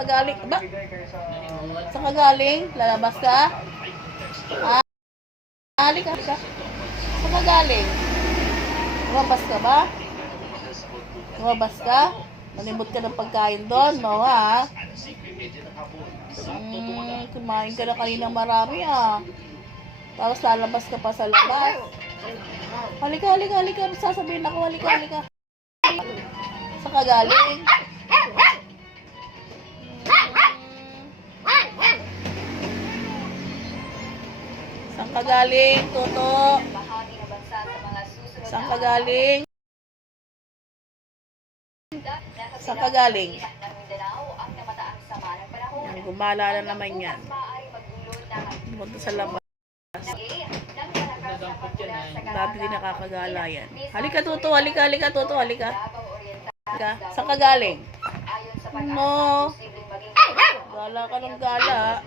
ka galing? Ba? Saan ka galing? Lalabas ka? Ah, halika. Saan ka galing? Lumabas ka ba? Lumabas ka? Nanimot ka ng pagkain doon, no ha? Hmm, kumain ka na kanina marami ah. Tapos lalabas ka pa sa labas. Halika, halika, halika. Sasabihin ako, halika, halika. Saan ka Saan ka galing, Toto? Saan ka galing? Saan ka galing? Yan, gumala na naman yan. Pumunta sa labas. Dati din nakakagala yan. Halika, Toto. Halika, halika, Toto. Halika. Halika. Saan ka galing? No. Gala ka ng gala.